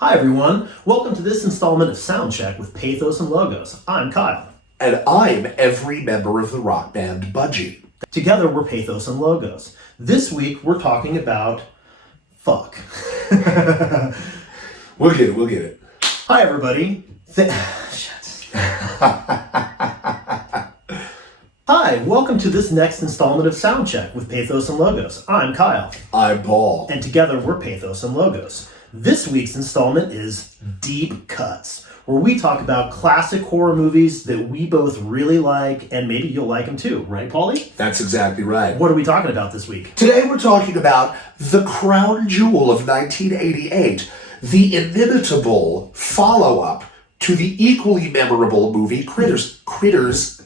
Hi everyone, welcome to this installment of Soundcheck with Pathos and Logos. I'm Kyle. And I'm every member of the rock band Budgie. Together we're Pathos and Logos. This week we're talking about fuck. We'll get it. Hi everybody. Hi, welcome to this next installment of Soundcheck with Pathos and Logos. I'm Kyle. I'm Paul. And together we're Pathos and Logos. This week's installment is Deep Cuts, where we talk about classic horror movies that we both really like, and maybe you'll like them too, right, Paulie? That's exactly right. What are we talking about this week? Today we're talking about the crown jewel of 1988, the inimitable follow-up to the equally memorable movie Critters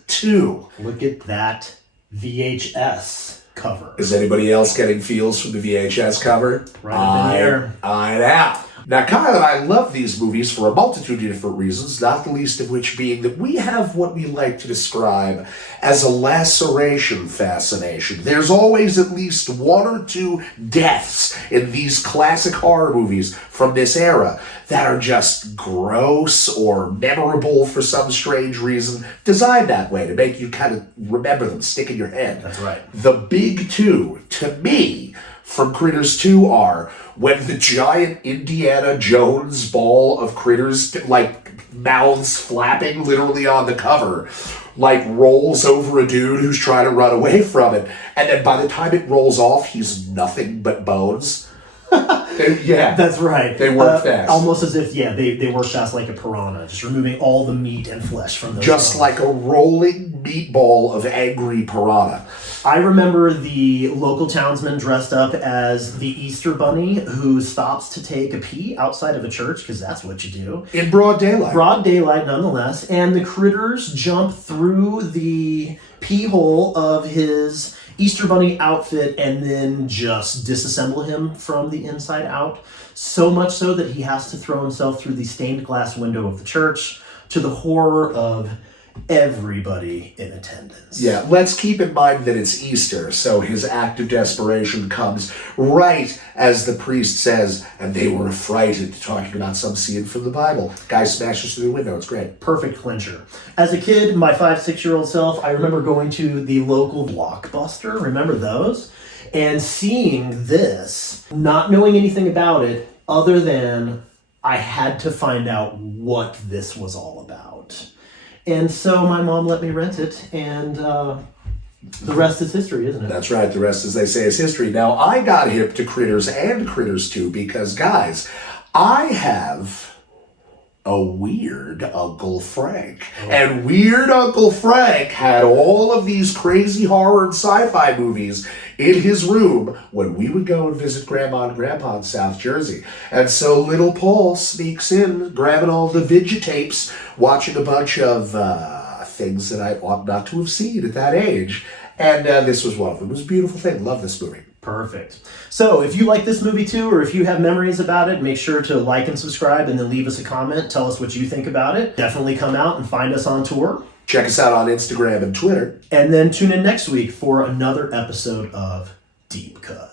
2. Look at that VHS cover. Is anybody else getting feels from the VHS cover? Right up in here. I am. Now, Kyle and I love these movies for a multitude of different reasons, not the least of which being that we have what we like to describe as a laceration fascination. There's always at least one or two deaths in these classic horror movies from this era that are just gross or memorable for some strange reason, designed that way to make you kind of remember them, stick in your head. That's right. The big two, to me, from Critters 2 are when the giant Indiana Jones ball of critters, like mouths flapping literally on the cover, like rolls over a dude who's trying to run away from it. And then by the time it rolls off, he's nothing but bones. Yeah. That's right. They work fast. Almost as if, they work fast like a piranha, just removing all the meat and flesh from those Just bones. like a rolling meatball of angry piranha. I remember the local townsman dressed up as the Easter Bunny who stops to take a pee outside of a church, because that's what you do. In broad daylight. Broad daylight, nonetheless. And the critters jump through the pee hole of his Easter Bunny outfit and then just disassemble him from the inside out. So much so that he has to throw himself through the stained glass window of the church, to the horror of everybody in attendance. Yeah, let's keep in mind that it's Easter, so his act of desperation comes right as the priest says, and they were affrighted, talking about some scene from the Bible. Guy smashes through the window, it's great. Perfect clincher. As a kid, my 5-6-year-old self, I remember going to the local Blockbuster, remember those? And seeing this, not knowing anything about it, other than I had to find out what this was all about. And so my mom let me rent it, and the rest is history, isn't it? That's right, the rest, as they say, is history. Now, I got hip to Critters and Critters 2 because, guys, I have a weird Uncle Frank. Oh. And weird Uncle Frank had all of these crazy horror and sci-fi movies in his room when we would go and visit Grandma and Grandpa in South Jersey. And so little Paul sneaks in, grabbing all the videotapes, watching a bunch of things that I ought not to have seen at that age. And this was one of them. It was a beautiful thing. Love this movie. Perfect. So if you like this movie too, or if you have memories about it, make sure to like and subscribe and then leave us a comment. Tell us what you think about it. Definitely come out and find us on tour. Check us out on Instagram and Twitter. And then tune in next week for another episode of Deep Cut.